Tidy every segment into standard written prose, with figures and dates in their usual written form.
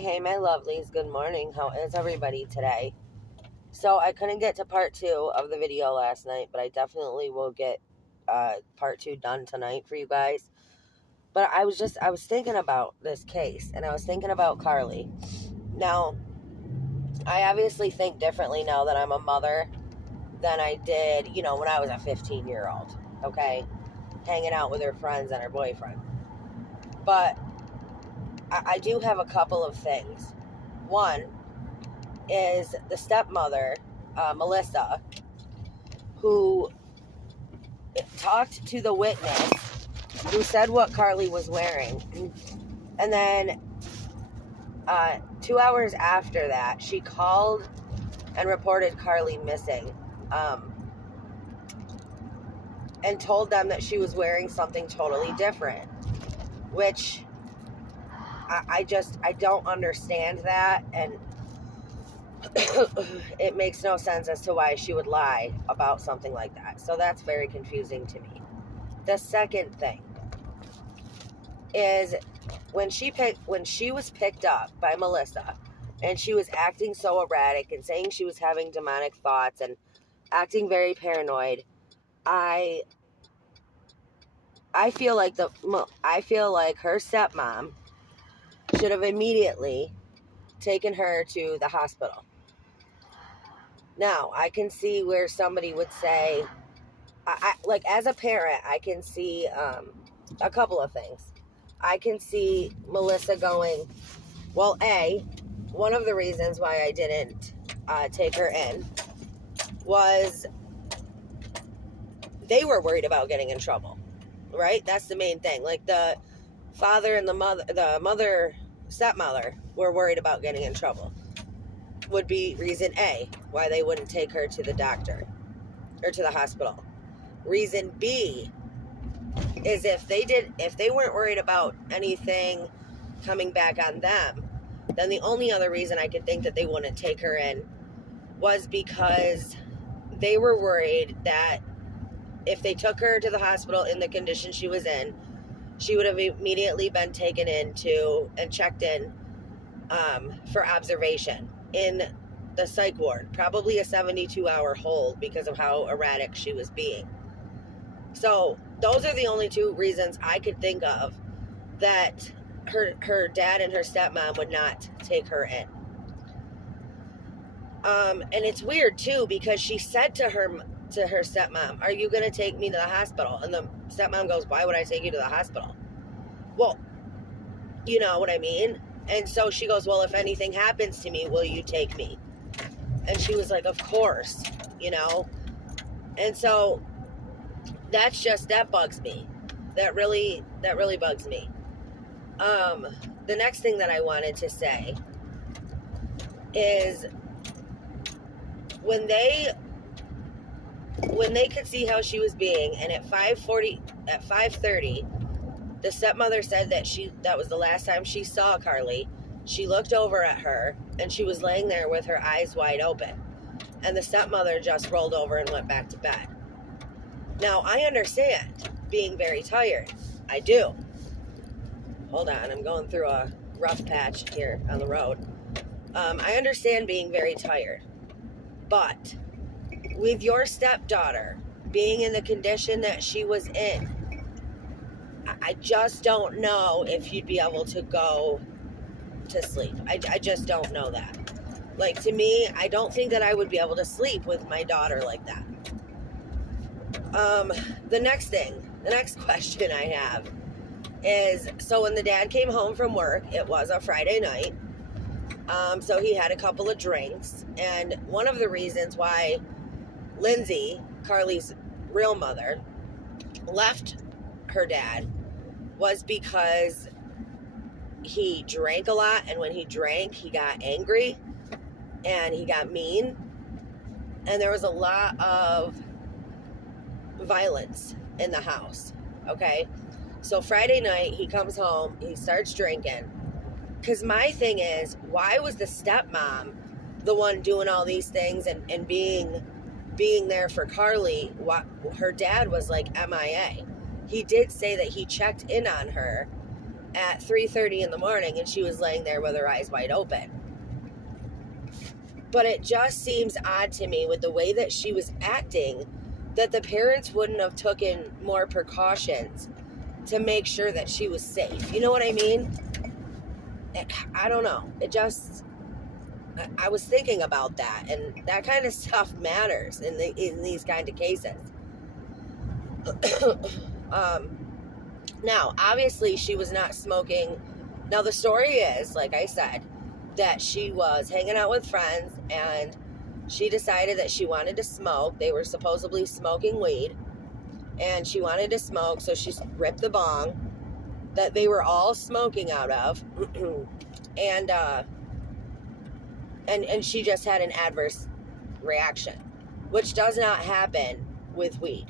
Hey, my lovelies, good morning. How is everybody today? So, I couldn't get to part two of the video last night, but I definitely will get part two done tonight for you guys. But I was thinking about this case, and I was thinking about Carly. Now, I obviously think differently now that I'm a mother than I did, when I was a 15-year-old, okay? Hanging out with her friends and her boyfriend. But I do have a couple of things. One, is the stepmother, Melissa, who talked to the witness who said what Carly was wearing. And then 2 hours after that, she called and reported Carly missing, and told them that she was wearing something totally different, which I don't understand that, and it makes no sense as to why she would lie about something like that. So that's very confusing to me. The second thing is when she was picked up by Melissa and she was acting so erratic and saying she was having demonic thoughts and acting very paranoid, I feel like her stepmom should have immediately taken her to the hospital. Now, I can see where somebody would say, like as a parent, I can see a couple of things. I can see Melissa going, well, one of the reasons why I didn't take her in was they were worried about getting in trouble, right? That's the main thing. Like the father and the stepmother were worried about getting in trouble. Would be reason A, why they wouldn't take her to the doctor or to the hospital. Reason B is if they weren't worried about anything coming back on them, then the only other reason I could think that they wouldn't take her in was because they were worried that if they took her to the hospital in the condition she was in, she would have immediately been taken into and checked in for observation in the psych ward, probably a 72-hour hold because of how erratic she was being. So those are the only two reasons I could think of that her dad and her stepmom would not take her in. And it's weird too, because she said to her stepmom, "Are you going to take me to the hospital?" And the stepmom goes, "Why would I take you to the hospital?" Well, you know what I mean? And so she goes, "Well, if anything happens to me, will you take me?" And she was like, "Of course," And so that bugs me. That really bugs me. The next thing that I wanted to say is when they could see how she was being, and at 5:30, the stepmother said that was the last time she saw Carly. She looked over at her, and she was laying there with her eyes wide open. And the stepmother just rolled over and went back to bed. Now, I understand being very tired. I do. Hold on, I'm going through a rough patch here on the road. I understand being very tired. But with your stepdaughter being in the condition that she was in, I just don't know if you'd be able to go to sleep. I just don't know that. Like, to me, I don't think that I would be able to sleep with my daughter like that. The next question I have is, so when the dad came home from work, it was a Friday night. So he had a couple of drinks, and one of the reasons why Lindsay, Carly's real mother, left her dad was because he drank a lot, and when he drank, he got angry and he got mean, and there was a lot of violence in the house. Okay, so Friday night he comes home, he starts drinking. Because my thing is, why was the stepmom the one doing all these things and being there for Carly? Her dad was like MIA. He did say that he checked in on her at 3:30 in the morning and she was laying there with her eyes wide open. But it just seems odd to me with the way that she was acting that the parents wouldn't have taken more precautions to make sure that she was safe. You know what I mean? I don't know. It just, I was thinking about that, and that kind of stuff matters in these kind of cases. Now, obviously, she was not smoking. Now, the story is, like I said, that she was hanging out with friends, and she decided that she wanted to smoke. They were supposedly smoking weed, and she wanted to smoke, so she ripped the bong that they were all smoking out of, and she just had an adverse reaction, which does not happen with weed.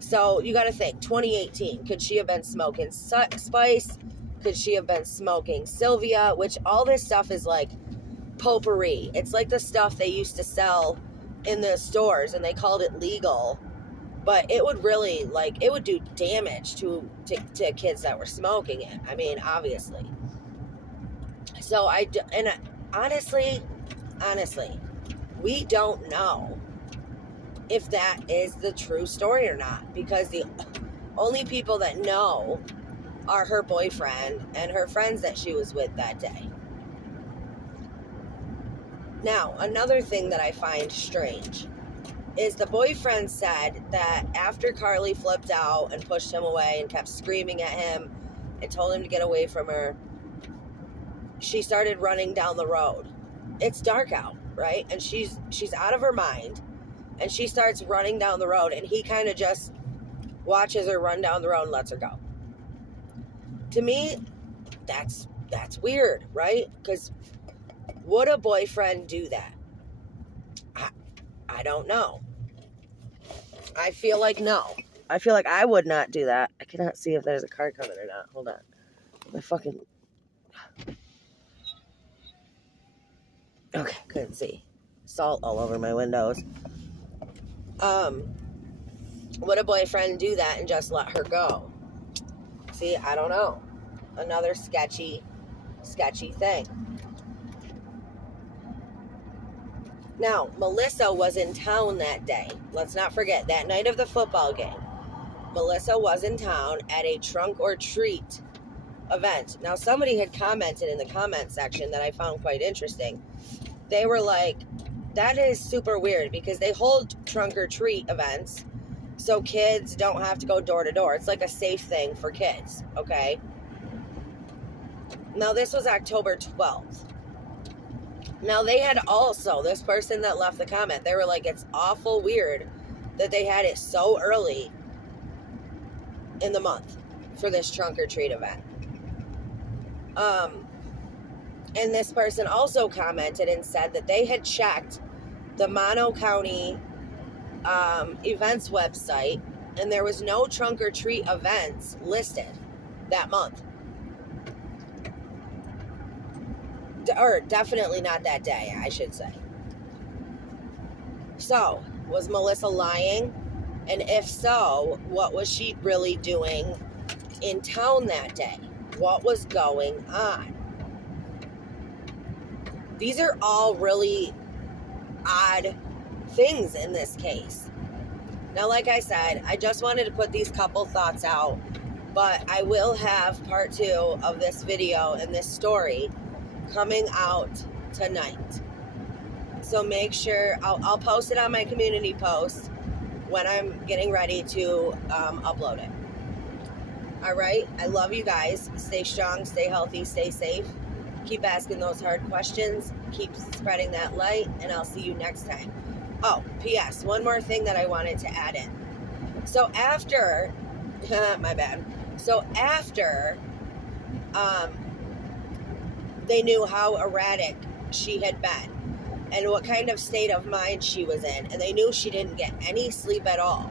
So you got to think, 2018, could she have been smoking Spice? Could she have been smoking Sylvia? Which all this stuff is like potpourri. It's like the stuff they used to sell in the stores, and they called it legal. But it would really, like, it would do damage to kids that were smoking it. I mean, obviously. So honestly, we don't know if that is the true story or not, because the only people that know are her boyfriend and her friends that she was with that day. Now, another thing that I find strange is the boyfriend said that after Carly flipped out and pushed him away and kept screaming at him and told him to get away from her, she started running down the road. It's dark out, right? And she's out of her mind, and she starts running down the road, and he kind of just watches her run down the road and lets her go. To me, that's weird, right? Because would a boyfriend do that? I don't know. I feel like no. I feel like I would not do that. I cannot see if there's a car coming or not. Hold on. My fucking... Okay, couldn't see. Salt all over my windows. Would a boyfriend do that and just let her go? See, I don't know. Another sketchy thing. Now, Melissa was in town that day. Let's not forget, that night of the football game, Melissa was in town at a trunk or treat event. Now, somebody had commented in the comment section that I found quite interesting. They were like, that is super weird because they hold trunk or treat events so kids don't have to go door to door. It's like a safe thing for kids, okay? Now, this was October 12th. Now, they had also, this person that left the comment, they were like, it's awful weird that they had it so early in the month for this trunk or treat event. And this person also commented and said that they had checked the Mono County events website, and there was no trunk or treat events listed that month. Or definitely not that day, I should say. So, was Melissa lying? And if so, what was she really doing in town that day? What was going on? These are all really odd things in this case. Now, like I said, I just wanted to put these couple thoughts out, but I will have part 2 of this video and this story coming out tonight. So make sure, I'll post it on my community post when I'm getting ready to upload it. All right, I love you guys. Stay strong, stay healthy, stay safe. Keep asking those hard questions. Keep spreading that light, and I'll see you next time. Oh, P.S. One more thing that I wanted to add in. So after, my bad. So after they knew how erratic she had been and what kind of state of mind she was in, and they knew she didn't get any sleep at all.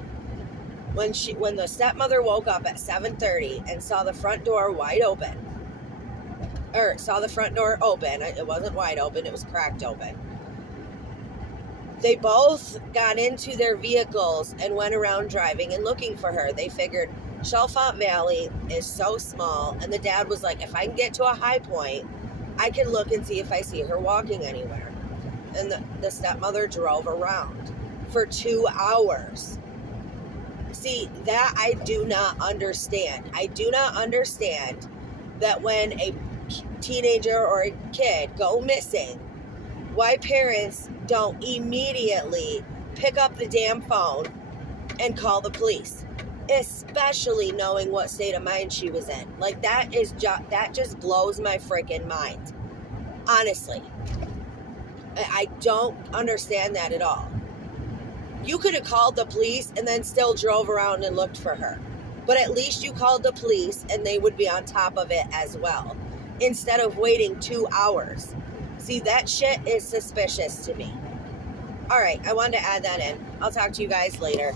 When the stepmother woke up at 7:30 and saw the front door wide open, or saw the front door open, it wasn't wide open, it was cracked open. They both got into their vehicles and went around driving and looking for her. They figured Chalfont Valley is so small, and the dad was like, if I can get to a high point, I can look and see if I see her walking anywhere. And the stepmother drove around for 2 hours. See, that I do not understand. I do not understand that when a teenager or a kid go missing, why parents don't immediately pick up the damn phone and call the police, especially knowing what state of mind she was in. Like, that just blows my freaking mind. Honestly, I don't understand that at all. You could have called the police and then still drove around and looked for her. But at least you called the police and they would be on top of it as well, instead of waiting 2 hours. See, that shit is suspicious to me. All right, I wanted to add that in. I'll talk to you guys later.